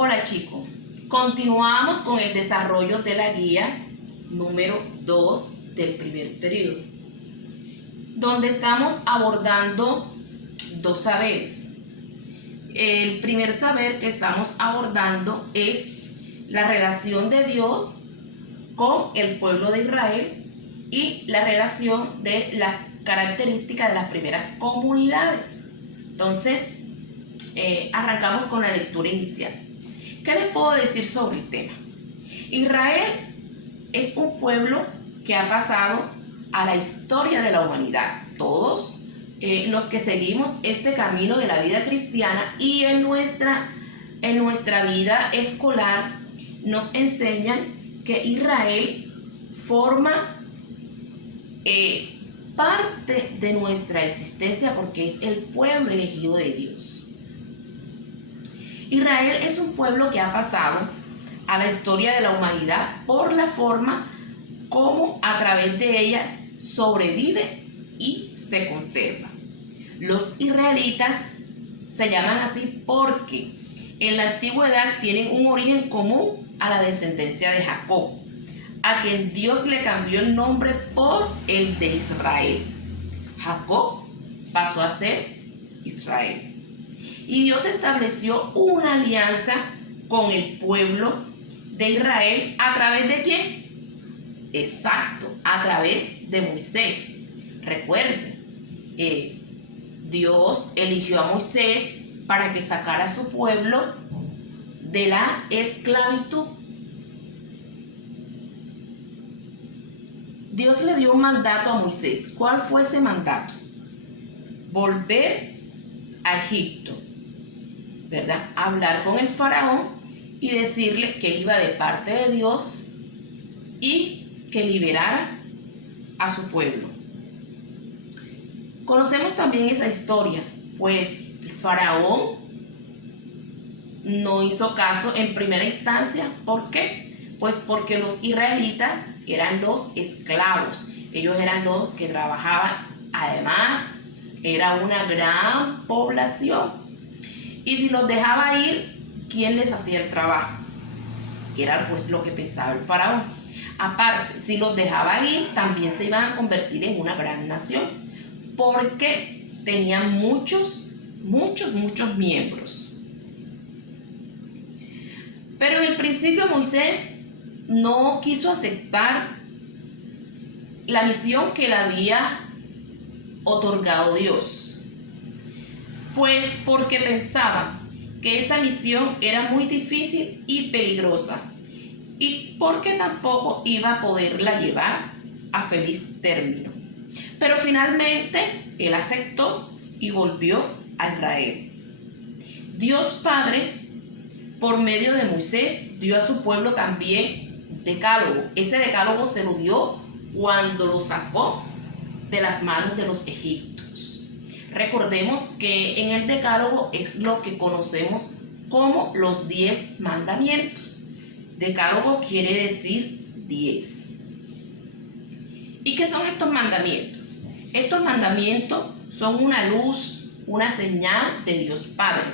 Hola chicos, continuamos con el desarrollo de la guía número 2 del primer periodo, donde estamos abordando dos saberes. El primer saber que estamos abordando es la relación de Dios con el pueblo de Israel y la relación de las características de las primeras comunidades. Entonces, arrancamos con la lectura inicial. ¿Qué les puedo decir sobre el tema? Israel es un pueblo que ha pasado a la historia de la humanidad. Todos los que seguimos este camino de la vida cristiana y en nuestra vida escolar nos enseñan que Israel forma parte de nuestra existencia porque es el pueblo elegido de Dios. Israel es un pueblo que ha pasado a la historia de la humanidad por la forma como a través de ella sobrevive y se conserva. Los israelitas se llaman así porque en la antigüedad tienen un origen común a la descendencia de Jacob, a quien Dios le cambió el nombre por el de Israel. Jacob pasó a ser Israel. Y Dios estableció una alianza con el pueblo de Israel ¿a través de quién? Exacto, a través de Moisés. Recuerden, Dios eligió a Moisés para que sacara a su pueblo de la esclavitud. Dios le dio un mandato a Moisés. ¿Cuál fue ese mandato? Volver a Egipto, ¿verdad? Hablar con el faraón y decirle que él iba de parte de Dios y que liberara a su pueblo. Conocemos también esa historia, pues el faraón no hizo caso en primera instancia. ¿Por qué? Pues porque los israelitas eran los esclavos, ellos eran los que trabajaban, además era una gran población. Y si los dejaba ir, ¿quién les hacía el trabajo? Era pues lo que pensaba el faraón. Aparte, si los dejaba ir, también se iban a convertir en una gran nación, porque tenían muchos miembros. Pero en el principio Moisés no quiso aceptar la misión que le había otorgado Dios, pues porque pensaba que esa misión era muy difícil y peligrosa, y porque tampoco iba a poderla llevar a feliz término. Pero finalmente él aceptó y volvió a Israel. Dios Padre, por medio de Moisés, dio a su pueblo también decálogo. Ese decálogo se lo dio cuando lo sacó de las manos de los egipcios. Recordemos que en el decálogo es lo que conocemos como los 10 mandamientos. Decálogo quiere decir 10. ¿Y qué son estos mandamientos? Estos mandamientos son una luz, una señal de Dios Padre,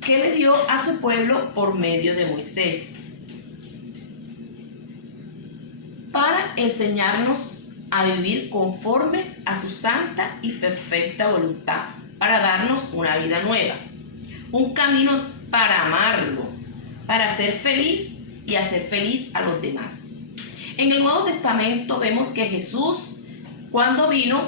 que le dio a su pueblo por medio de Moisés, para enseñarnos a vivir conforme a su santa y perfecta voluntad, para darnos una vida nueva, un camino para amarlo, para ser feliz y hacer feliz a los demás. En el Nuevo Testamento vemos que Jesús, cuando vino,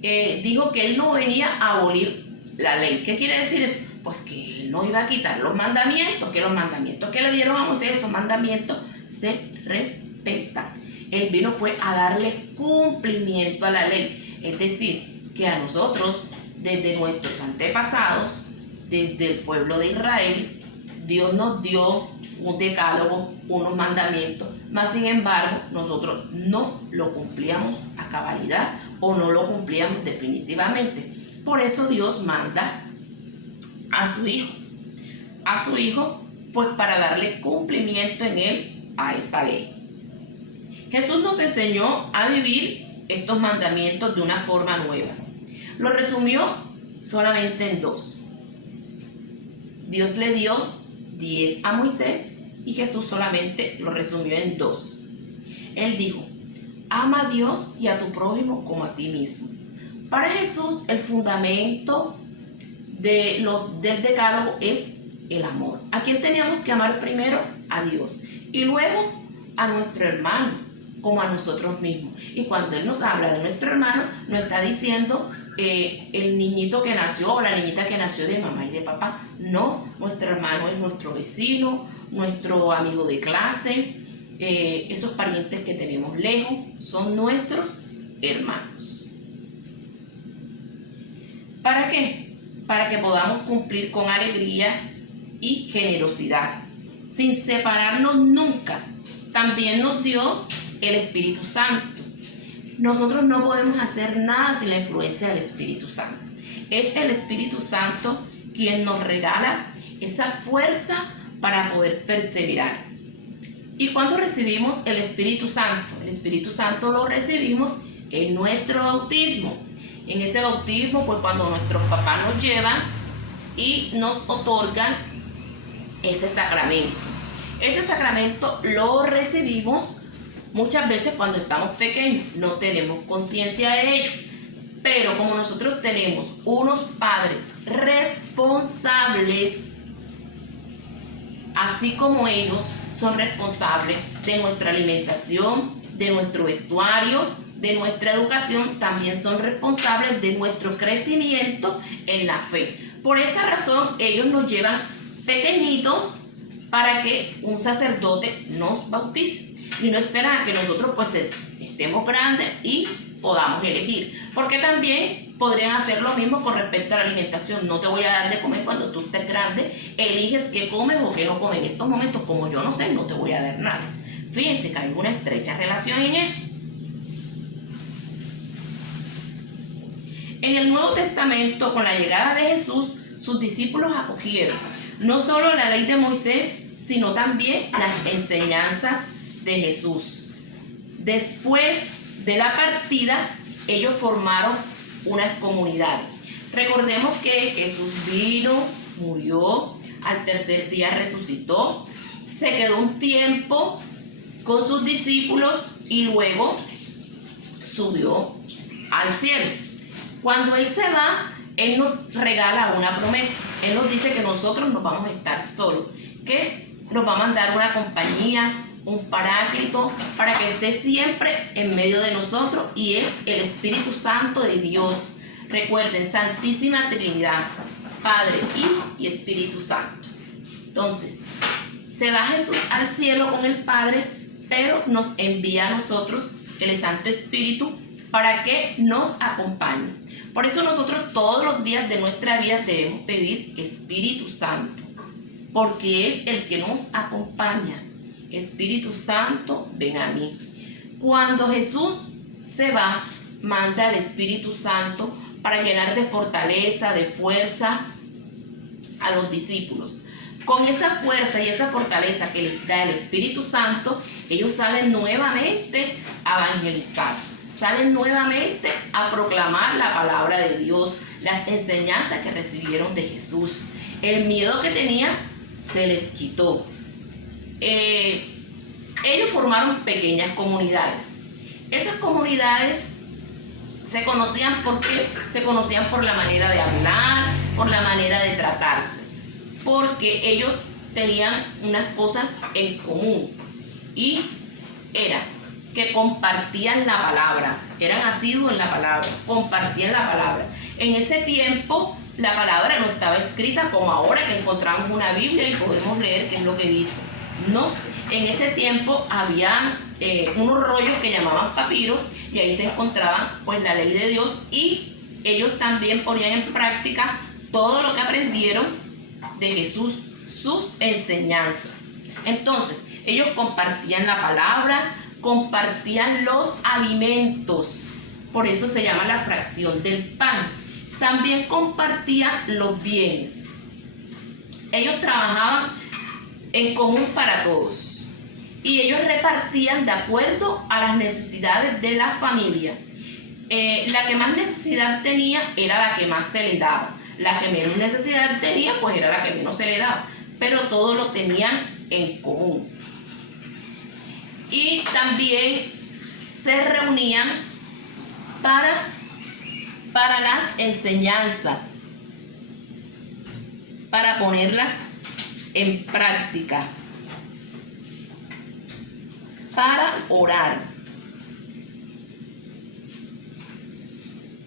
dijo que él no venía a abolir la ley. ¿Qué quiere decir eso? Pues que él no iba a quitar los mandamientos, que los mandamientos que le dieron a Moisés, esos mandamientos se respetan. Él vino fue a darle cumplimiento a la ley. Es decir, que a nosotros, desde nuestros antepasados, desde el pueblo de Israel, Dios nos dio un decálogo, unos mandamientos, mas sin embargo nosotros no lo cumplíamos a cabalidad o no lo cumplíamos definitivamente. Por eso Dios manda a su hijo pues para darle cumplimiento en él a esta ley. Jesús nos enseñó a vivir estos mandamientos de una forma nueva. Lo resumió solamente en 2. Dios le dio 10 a Moisés y Jesús solamente lo resumió en 2. Él dijo: ama a Dios y a tu prójimo como a ti mismo. Para Jesús el fundamento del decálogo es el amor. ¿A quién teníamos que amar primero? A Dios. Y luego a nuestro hermano, como a nosotros mismos. Y cuando Él nos habla de nuestro hermano, nos está diciendo el niñito que nació o la niñita que nació de mamá y de papá. No, nuestro hermano es nuestro vecino, nuestro amigo de clase, esos parientes que tenemos lejos, son nuestros hermanos. ¿Para qué? Para que podamos cumplir con alegría y generosidad, sin separarnos nunca. También nos dio el Espíritu Santo. Nosotros no podemos hacer nada sin la influencia del Espíritu Santo. Es el Espíritu Santo quien nos regala esa fuerza para poder perseverar. ¿Y cuándo recibimos el Espíritu Santo? El Espíritu Santo lo recibimos en nuestro bautismo. En ese bautismo, pues cuando nuestros papás nos llevan y nos otorgan ese sacramento. Ese sacramento lo recibimos muchas veces cuando estamos pequeños, no tenemos conciencia de ello. Pero como nosotros tenemos unos padres responsables, así como ellos son responsables de nuestra alimentación, de nuestro vestuario, de nuestra educación, también son responsables de nuestro crecimiento en la fe. Por esa razón, ellos nos llevan pequeñitos para que un sacerdote nos bautice. Y no esperan a que nosotros pues estemos grandes y podamos elegir. Porque también podrían hacer lo mismo con respecto a la alimentación. No te voy a dar de comer cuando tú estés grande. Eliges qué comes o qué no comes. En estos momentos, como yo no sé, no te voy a dar nada. Fíjense que hay una estrecha relación en eso. En el Nuevo Testamento, con la llegada de Jesús, sus discípulos acogieron no solo la ley de Moisés, sino también las enseñanzas de Jesús. Después de la partida, ellos formaron unas comunidades. Recordemos que Jesús vino, murió, al tercer día resucitó, se quedó un tiempo con sus discípulos y luego subió al cielo. Cuando Él se va, Él nos regala una promesa. Él nos dice que nosotros no vamos a estar solos, que nos va a mandar una compañía, un paráclito, para que esté siempre en medio de nosotros, y es el Espíritu Santo de Dios. Recuerden, Santísima Trinidad, Padre, Hijo y Espíritu Santo. Entonces, se va Jesús al cielo con el Padre, pero nos envía a nosotros el Santo Espíritu para que nos acompañe. Por eso nosotros todos los días de nuestra vida debemos pedir Espíritu Santo, porque es el que nos acompaña. Espíritu Santo, ven a mí. Cuando Jesús se va, manda al Espíritu Santo para llenar de fortaleza, de fuerza a los discípulos. Con esa fuerza y esa fortaleza que les da el Espíritu Santo, ellos salen nuevamente a evangelizar, salen nuevamente a proclamar la palabra de Dios, las enseñanzas que recibieron de Jesús. El miedo que tenían se les quitó. Ellos formaron pequeñas comunidades. Esas comunidades se conocían por la manera de hablar, por la manera de tratarse, porque ellos tenían unas cosas en común, y era que compartían la palabra, eran asiduos en la palabra, compartían la palabra. En ese tiempo la palabra no estaba escrita como ahora, que encontramos una Biblia y podemos leer qué es lo que dice. No, en ese tiempo había unos rollos que llamaban papiros, y ahí se encontraba pues la ley de Dios, y ellos también ponían en práctica todo lo que aprendieron de Jesús, sus enseñanzas. Entonces, ellos compartían la palabra, compartían los alimentos, por eso se llama la fracción del pan. También compartían los bienes. Ellos trabajaban en común para todos, y ellos repartían de acuerdo a las necesidades de la familia. La que más necesidad tenía era la que más se le daba. La que menos necesidad tenía, pues era la que menos se le daba, pero todos lo tenían en común. Y también se reunían para las enseñanzas, para ponerlas en práctica, para orar.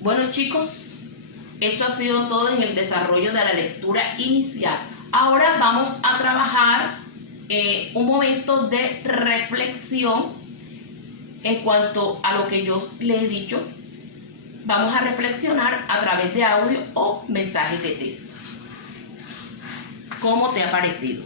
Bueno, chicos, esto ha sido todo en el desarrollo de la lectura inicial. Ahora vamos a trabajar un momento de reflexión en cuanto a lo que yo les he dicho. Vamos a reflexionar a través de audio o mensajes de texto. ¿Cómo te ha parecido?